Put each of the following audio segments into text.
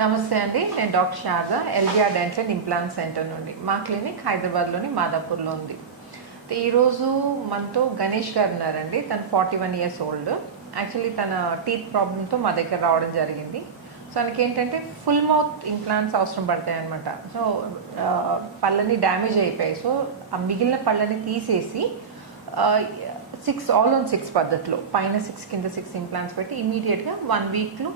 నమస్తే అండి, నేను doctor Sharada, LGR dental and implant center నుండి. మా క్లినిక్ హైదరాబాద్లోని మాదాపూర్లో ఉంది. ఈరోజు మనతో గణేష్ గారు ఉన్నారండి. తను 41 years ఓల్డ్. యాక్చువల్లీ తన టీత్ ప్రాబ్లంతో మా దగ్గర రావడం జరిగింది. సో తనకి ఏంటంటే ఫుల్ మౌత్ ఇంప్లాంట్స్ అవసరం పడతాయి అనమాట. సో పళ్ళని డ్యామేజ్ అయిపోయాయి. సో ఆ మిగిలిన పళ్ళని తీసేసి 6 పద్ధతిలో పైన 6 కింద 6 ఇంప్లాంట్స్ పెట్టి ఇమీడియట్గా 1 weekలో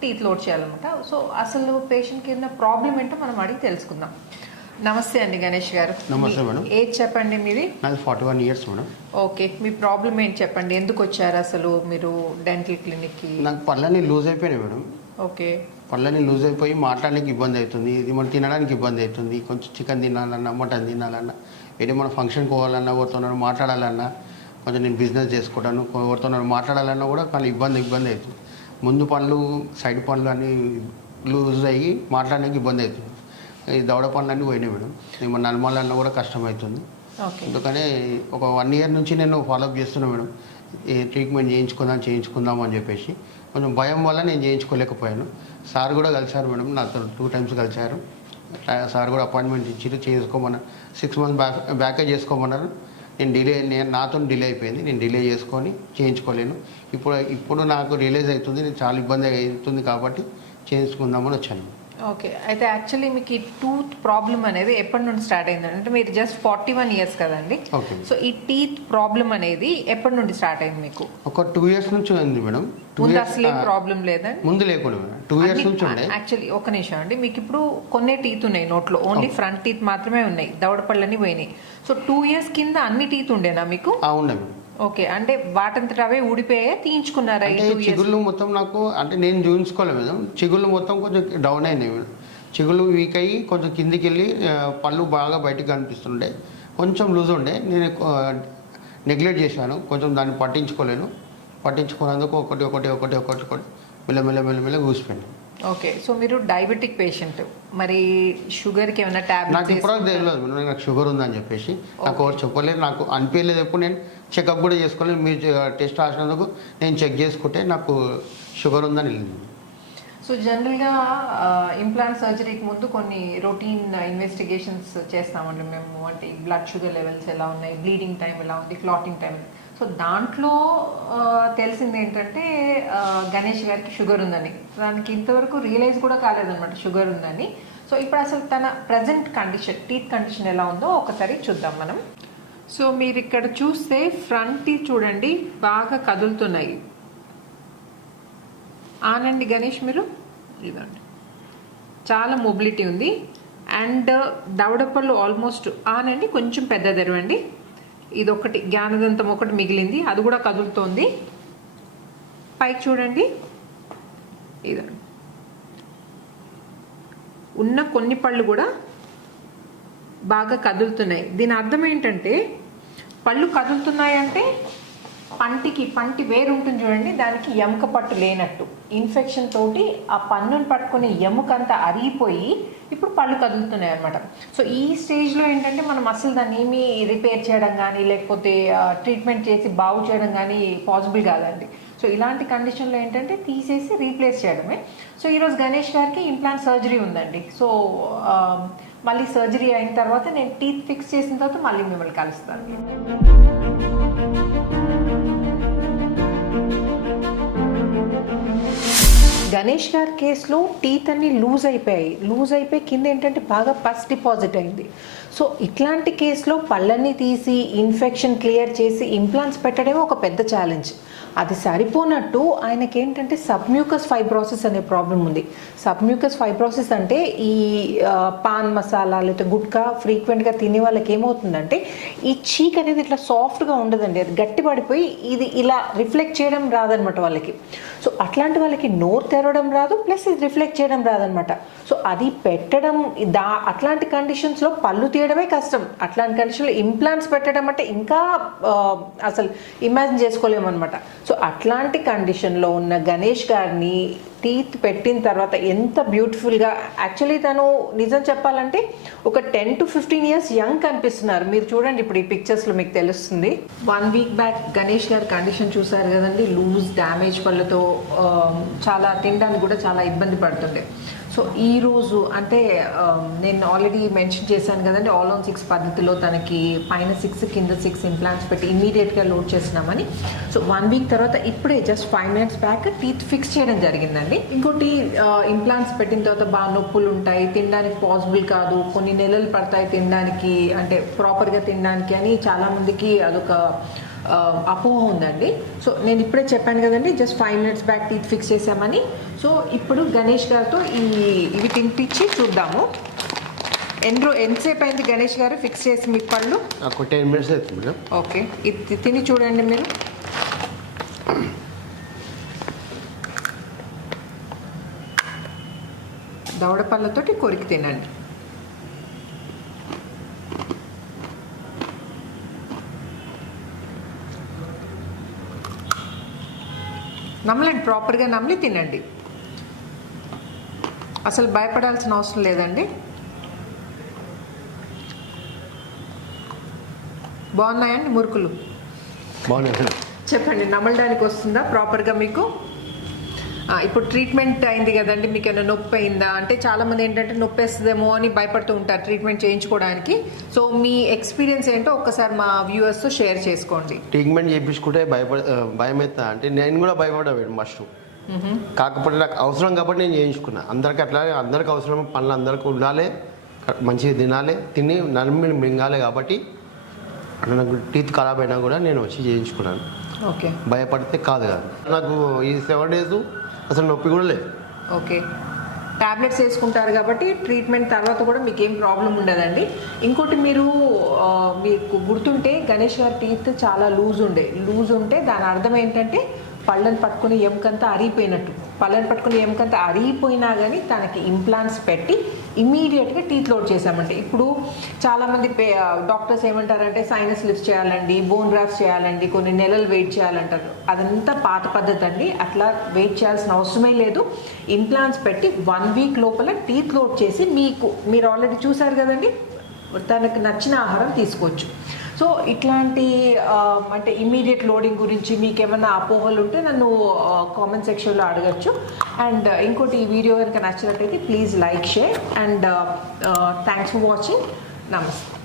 టీత్ లోడ్ చేయాలన్నమాట. సో అసలు పేషెంట్ కింద ప్రాబ్లం ఏంటో మనం అడిగి తెలుసుకుందాం. నమస్తే అండి గణేష్ గారు. నమస్తే మేడం. ఏజ్ చెప్పండి మీది? నాది 41 years మేడం. ఓకే, మీ ప్రాబ్లం ఏంటి చెప్పండి. ఎందుకు వచ్చారు అసలు మీరు డెంటల్ క్లినిక్కి? నాకు పళ్ళని లూజ్ అయిపోయినాయి మేడం. ఓకే, పళ్ళని లూజ్ అయిపోయి మాట్లాడడానికి ఇబ్బంది అవుతుంది, ఇది మనం తినడానికి ఇబ్బంది అవుతుంది. కొంచెం చికెన్ తినాలన్నా, మటన్ తినాలన్నా, ఏదో మన ఫంక్షన్కి పోవాలన్నా, ఎవరితో మాట్లాడాలన్నా, కొంచెం నేను బిజినెస్ చేసుకుంటాను, ఎవరితో మాట్లాడాలన్నా కూడా కానీ ఇబ్బంది అవుతుంది. ముందు పళ్ళు, సైడ్ పళ్ళు అన్నీ లూజ్ అయ్యి మాట్లాడడానికి ఇబ్బంది అవుతుంది. ఈ దవడ పనులు అన్నీ పోయినాయి మేడం. మన నలమాలన్నా కూడా కష్టమవుతుంది. అందుకనే ఒక 1 year నుంచి నేను ఫాలోఅప్ చేస్తున్నాను మేడం. ఈ ట్రీట్మెంట్ చేయించుకుందాం అని చెప్పేసి కొంచెం భయం వల్ల నేను చేయించుకోలేకపోయాను. సార్ కూడా కలిశారు మేడం, నాతో 2 times కలిశారు. సార్ కూడా అపాయింట్మెంట్ ఇచ్చి చేసుకోమన్నారు. 6 months బ్యాకే చేసుకోమన్నారు. నాతో డిలే అయిపోయింది. నేను డిలే చేసుకొని చేయించుకోలేను. ఇప్పుడు నాకు రిలీజ్ అవుతుంది, నేను చాలా ఇబ్బంది అవుతుంది కాబట్టి చేయించుకుందామని వచ్చాను. ఓకే, అయితే యాక్చువల్లీ మీకు ఈ టూత్ ప్రాబ్లం అనేది ఎప్పటి నుండి స్టార్ట్ అయిందండి? అంటే మీరు జస్ట్ 41 years కదండి. ఓకే, సో ఈ టీత్ ప్రాబ్లం అనేది ఎప్పటి నుండి స్టార్ట్ అయింది మీకు? ఒక 2 years నుంచి ఉంది మేడం. ముందు అసలు ఏం ప్రాబ్లం లేదండి? ముందు లేకుండా మేడం, 2 years నుంచి ఉండే. యాక్చువల్లీ ఒక నిమిషం అండి, మీకు ఇప్పుడు కొన్ని టీత్ ఉన్నాయి నోట్లో, ఓన్లీ ఫ్రంట్ టీత్ మాత్రమే ఉన్నాయి, దవడ పళ్ళని పోయినాయి. సో 2 years కింద అన్ని టీత్ ఉండేనా మీకు? ఉండే మేడం. ఓకే, అంటే వాటంతట అవే ఊడిపోయా, తీయించుకున్నారా? చిగుళ్ళు మొత్తం నాకు అంటే నేను చూపించుకోలేదు మేడం. చిగుళ్ళు మొత్తం కొంచెం డౌన్ అయినాయి మేడం. చిగుళ్ళు వీక్ అయ్యి కొంచెం కిందికి వెళ్ళి పళ్ళు బాగా బయటకు కనిపిస్తుండే. కొంచెం లూజ్ ఉండే, నేను నెగ్లెక్ట్ చేశాను. కొంచెం దాన్ని పట్టించుకున్నందుకు ఒకటి మెల్లమెల్ల ఊసిపోయింది. ఓకే, సో మీరు డయాబెటిక్ పేషెంట్, మరి షుగర్కి ఏమైనా టాబ్లెట్స్? నాకు ఇప్పుడు తెలియదు, నాకు షుగర్ ఉందని చెప్పేసి నాకు ఎవరు చెప్పలేదు, నాకు అనిపించలేదు. ఎప్పుడు నేను చెకప్ కూడా చేసుకోలేదు. మీరు టెస్ట్ రాసినందుకు నేను చెక్ చేసుకుంటే నాకు షుగర్ ఉందని వెళ్ళింది. సో జనరల్గా ఇంప్లాంట్ సర్జరీకి ముందు కొన్ని రొటీన్ ఇన్వెస్టిగేషన్స్ చేస్తామండి మేము. అంటే బ్లడ్ షుగర్ లెవెల్స్ ఎలా ఉన్నాయి, బ్లీడింగ్ టైం ఎలా ఉంది, క్లాటింగ్ టైం. సో దాంట్లో తెలిసింది ఏంటంటే గణేష్ గారికి షుగర్ ఉందని. దానికి ఇంతవరకు రియలైజ్ కూడా కాలేదన్నమాట షుగర్ ఉందని. సో ఇప్పుడు అసలు తన ప్రజెంట్ కండిషన్, టీత్ కండిషన్ ఎలా ఉందో ఒకసారి చూద్దాం మనం. సో మీరు ఇక్కడ చూస్తే ఫ్రంట్ టీత్ చూడండి, బాగా కదులుతున్నాయి. ఆనండి గణేష్, మీరు ఇదండి, చాలా మొబిలిటీ ఉంది. అండ్ దవడపళ్ళు ఆల్మోస్ట్ ఆనండి కొంచెం పెద్ద తెరవండి. ఇది ఒకటి జ్ఞానదంతం ఒకటి మిగిలింది, అది కూడా కదులుతోంది. పైకి చూడండి, ఇదండి ఉన్న కొన్ని పళ్ళు కూడా బాగా కదులుతున్నాయి. దీని అర్థం ఏంటంటే పళ్ళు కదులుతున్నాయంటే పంటి వేరు ఉంటుంది చూడండి, దానికి ఎముక పట్టు లేనట్టు. ఇన్ఫెక్షన్ తోటి ఆ పన్నును పట్టుకునే ఎముకంతా అరిగిపోయి ఇప్పుడు పళ్ళు కదులుతున్నాయి అనమాట. సో ఈ స్టేజ్లో ఏంటంటే మనం అసలు దాన్ని ఏమీ రిపేర్ చేయడం కానీ లేకపోతే ట్రీట్మెంట్ చేసి బాగు చేయడం కానీ పాసిబుల్ కాదండి. సో ఇలాంటి కండిషన్లో ఏంటంటే తీసేసి రీప్లేస్ చేయడమే. సో ఈరోజు గణేష్ గారికి ఇంప్లాంట్ సర్జరీ ఉందండి. సో మళ్ళీ సర్జరీ అయిన తర్వాత నేను టీత్ ఫిక్స్ చేసిన తర్వాత మళ్ళీ మిమ్మల్ని కలుస్తాను. గణేష్ గారి కేసులో టీత్ అన్ని లూజ్ అయిపోయి కింద ఏంటంటే బాగా పస్ డిపాజిట్ అయింది. సో ఇట్లాంటి కేసులో పళ్ళని తీసి ఇన్ఫెక్షన్ క్లియర్ చేసి ఇంప్లాంట్స్ పెట్టడమే ఒక పెద్ద ఛాలెంజ్. అది సరిపోనట్టు ఆయనకి ఏంటంటే సబ్మ్యూకస్ ఫైబ్రోసిస్ అనే ప్రాబ్లం ఉంది. సబ్మ్యూకస్ ఫైబ్రోసిస్ అంటే ఈ పాన్ మసాలా లేకపోతే గుట్కా ఫ్రీక్వెంట్గా తినే వాళ్ళకి ఏమవుతుందంటే ఈ చీక్ అనేది ఇట్లా సాఫ్ట్గా ఉండదండి, అది గట్టి పడిపోయి ఇది ఇలా రిఫ్లెక్ట్ చేయడం రాదనమాట వాళ్ళకి. సో అట్లాంటి వాళ్ళకి నోరు తెరవడం రాదు, ప్లస్ ఇది రిఫ్లెక్ట్ చేయడం రాదనమాట. సో అది పెట్టడం అట్లాంటి కండిషన్స్లో పళ్ళు తీయడమే కష్టం. అట్లాంటి కండిషన్లో ఇంప్లాంట్స్ పెట్టడం అంటే ఇంకా అసలు ఇమాజిన్ చేసుకోలేమన్నమాట. సో అట్లాంటి కండిషన్లో ఉన్న గణేష్ గారిని టీత్ పెట్టిన తర్వాత ఎంత బ్యూటిఫుల్గా, యాక్చువల్లీ తను నిజం చెప్పాలంటే ఒక 10 to 15 years యంగ్ కనిపిస్తున్నారు. మీరు చూడండి ఇప్పుడు ఈ పిక్చర్స్లో మీకు తెలుస్తుంది. 1 week బ్యాక్ గణేష్ గారి కండిషన్ చూసారు కదండి, లూజ్ డ్యామేజ్ పళ్ళతో చాలా తినడానికి కూడా చాలా ఇబ్బంది పడుతుండే. సో ఈరోజు అంటే నేను ఆల్రెడీ మెన్షన్ చేశాను కదండి, ఆల్ ఆన్ 6 పద్ధతిలో తనకి పైన 6 కింద 6 ఇంప్లాంట్స్ పెట్టి ఇమ్మీడియట్గా లోడ్ చేసినామని. సో 1 week తర్వాత ఇప్పుడే just 5 minutes back teeth fix చేయడం జరిగిందండి. ఇంకోటి ఇంప్లాంట్స్ పెట్టిన తర్వాత బాగా నొప్పులు ఉంటాయి, తినడానికి పాసిబుల్ కాదు, కొన్ని నెలలు పడతాయి తినడానికి, అంటే ప్రాపర్గా తినడానికి అని చాలామందికి అదొక అపోహ ఉందండి. సో నేను ఇప్పుడే చెప్పాను కదండి, just 5 minutes back teeth fix చేసామని. సో ఇప్పుడు గణేష్ గారితో ఇవి తినిపించి చూద్దాము. ఎంతసేపు అయింది గణేష్ గారు ఫిక్స్ చేసి మీ పళ్ళు? 10 minutes అవుతుంది మేడం. ఓకే, ఇది తిని చూడండి మీరు. దవడ పళ్ళతోటి కొరికి తినండి. నమ్మలండి, ప్రాపర్గా నమ్మి తినండి, అసలు భయపడాల్సిన అవసరం లేదండి. బాగున్నాయండి మురుకులు? బాగున్నాయి. చెప్పండి, నమ్మడానికి వస్తుందా ప్రాపర్గా మీకు? ఇప్పుడు ట్రీట్మెంట్ అయింది కదండి, మీకు ఏమైనా నొప్పి అయిందా అంటే చాలామంది ఏంటంటే నొప్పి వేస్తుందేమో అని భయపడుతూ ఉంటారు ట్రీట్మెంట్ చేయించుకోవడానికి. సో మీ ఎక్స్పీరియన్స్ ఏంటో ఒక్కసారి మా వ్యూవర్స్తో షేర్ చేసుకోండి. ట్రీట్మెంట్ చేయించుకుంటే భయం అవుతా అంటే నేను కూడా భయపడ్డాను మస్ట్. కాకపోతే నాకు అవసరం కాబట్టి నేను చేయించుకున్నా. అందరికి అట్లా, అందరికి అవసరం, పనులు అందరికి ఉండాలి, మంచిగా తినాలి, తిని నలిమి మింగాలి కాబట్టి అట్లా నాకు టీత్ ఖరాబ్ అయినా కూడా నేను వచ్చి చేయించుకున్నాను. ఓకే, భయపడితే కాదు నాకు ఈ 7 days అసలు నొప్పి కూడా లేదు. ఓకే, టాబ్లెట్స్ వేసుకుంటారు కాబట్టి ట్రీట్మెంట్ తర్వాత కూడా మీకు ఏం ప్రాబ్లం ఉండదండి. ఇంకోటి మీకు గుర్తుంటే గణేష్ గారి టీత్ చాలా లూజ్ ఉంటే దాని అర్థం ఏంటంటే పళ్ళని పట్టుకుని ఎముకంతా అరిగిపోయినట్టు. పళ్ళని పట్టుకుని ఎముకంతా అరిగిపోయినా కానీ తనకి ఇంప్లాంట్స్ పెట్టి ఇమీడియట్గా టీత్ లోడ్ చేసామంటే, ఇప్పుడు చాలామంది డాక్టర్స్ ఏమంటారంటే సైనస్ లిఫ్ట్ చేయాలండి, బోన్ గ్రాఫ్ట్స్ చేయాలండి, కొన్ని నెలలు వెయిట్ చేయాలంటారు. అదంతా పాత పద్ధతి అండి, అట్లా వెయిట్ చేయాల్సిన అవసరమే లేదు. ఇంప్లాంట్స్ పెట్టి 1 week లోపల టీత్ లోడ్ చేసి మీరు ఆల్రెడీ చూసారు కదండి, తనకు నచ్చిన ఆహారం తీసుకోవచ్చు. సో ఇట్లాంటి అంటే ఇమ్మీడియట్ లోడింగ్ గురించి మీకు ఏమైనా అపోహలు ఉంటే నన్ను కామెంట్ సెక్షన్లో అడగచ్చు. అండ్ ఇంకోటి, ఈ వీడియో కనుక నచ్చినట్టయితే please like, share and thanks for watching. నమస్తే.